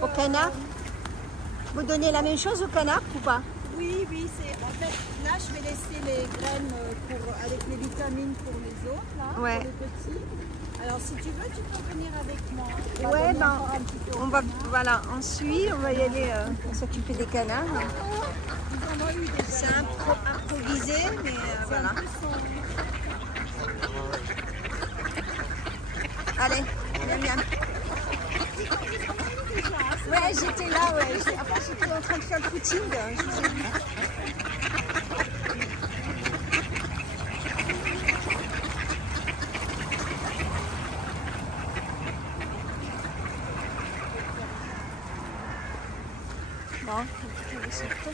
Au canard? Vous donnez la même chose au canard ou pas? Oui, c'est en fait là je vais laisser les graines avec les vitamines pour les autres, là, Ouais. pour les petits. Alors si tu veux, tu peux venir avec moi. Ouais, on va, voilà, on suit, on va y aller s'occuper des canards. Ils en ont eu déjà. C'est improvisé, mais voilà. Allez, viens. Ouais, j'étais là, ouais. Après, j'étais en train de faire le footing. Je vous ai vu. Bon, on va sortir.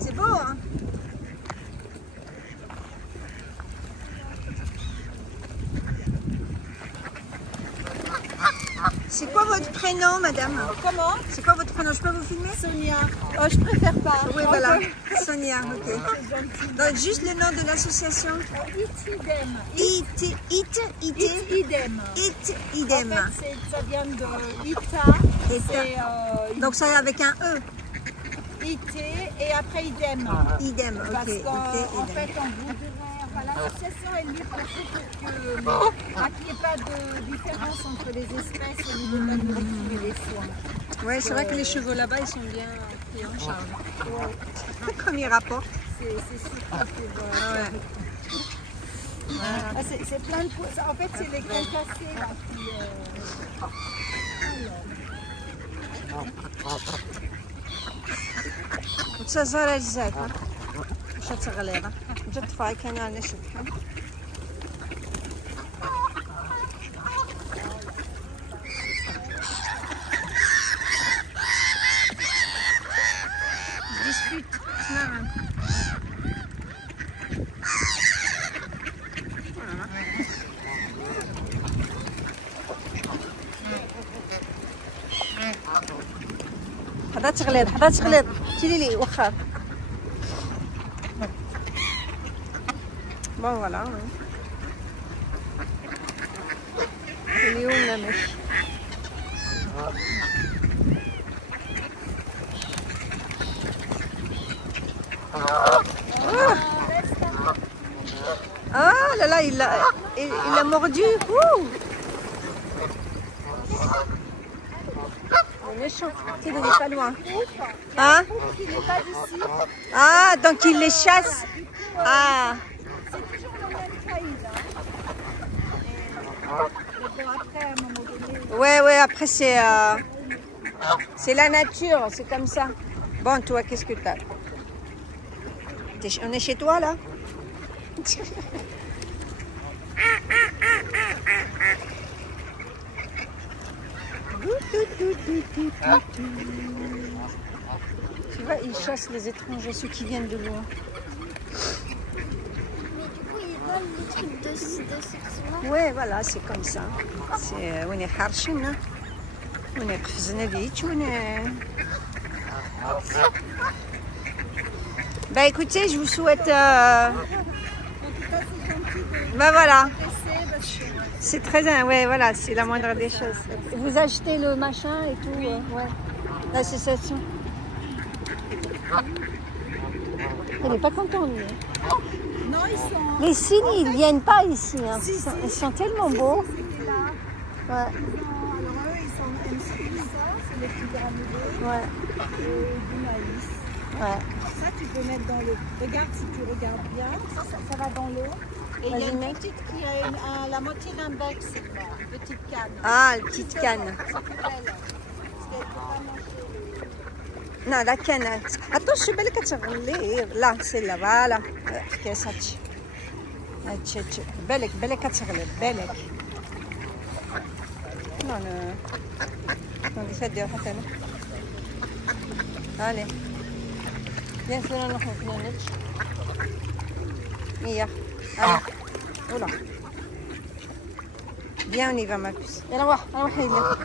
C'est beau, hein? C'est quoi votre prénom, madame? Comment? C'est quoi votre prénom? Je peux vous filmer? Sonia. Oh, je préfère pas. Oui, voilà. Sonia, ok. Donc, juste le nom de l'association? Idem. Idem. En fait, ça vient de Ita. Donc, ça est avec un E. IT et après idem. Idem, Parce ok. qu'en fait, on voudrait. Enfin, l'association est liée pour qu'il n'y ait pas de différence entre les espèces au niveau de la nourriture et des soins. Ouais, c'est vrai que les chevaux là-bas, ils sont bien pris en charge. Comme ils rapportent. C'est super pour. C'est plein de choses. En fait, c'est les grains cassés là qui. وتزهر الزيتة مش تغليها جبت فاي كان نشفها ديسكوت نعم هذا تغليظ تيري لي وخر بون فوالا اليوم نمش là là il a mordu. Méchant, il n'est pas loin. Hein? Ah, donc il les chasse. Ah. Ouais, après c'est la nature, c'est comme ça. Bon, toi, qu'est-ce que t'as? On est chez toi, là? Tu vois, ils chassent les étrangers, ceux qui viennent de loin. Mais du coup, ils volent les trucs de ce Ouais, voilà, c'est comme ça. C'est on est harchin, on est prisonnier, on est. Bah écoutez, je vous souhaite. Bah voilà. C'est très, ouais, voilà, c'est la moindre des choses. Vous achetez le machin et tout, ouais. L'association. Il n'est pas content, lui. Non, ils sont. Les cygnes, ils viennent pas ici. Hein. Ils sont tellement beaux. Ouais. Alors eux, ils sont MC, ça, c'est les petits granulés. Ouais. Et du maïs. Ouais. Ça, tu peux mettre dans l'eau. Regarde si tu regardes bien. Ça va dans l'eau. Et il y a Vas-y, une mets. petite qui a la moitié d'un bec, celle-là. Une petite canne. Ah, la petite canne. C'est plus belle. Parce qu'elle peut pas manger. Non, la canne. Attends, je suis belle que tu regardes. Là, c'est là, voilà. Qu'est-ce que c'est? بالك بالك كتغلب بالك انا غادي ندير حتى انا allez viens فينا نروحو فينا نتش هي oula viens on y va ma puce يلا روح روح هيا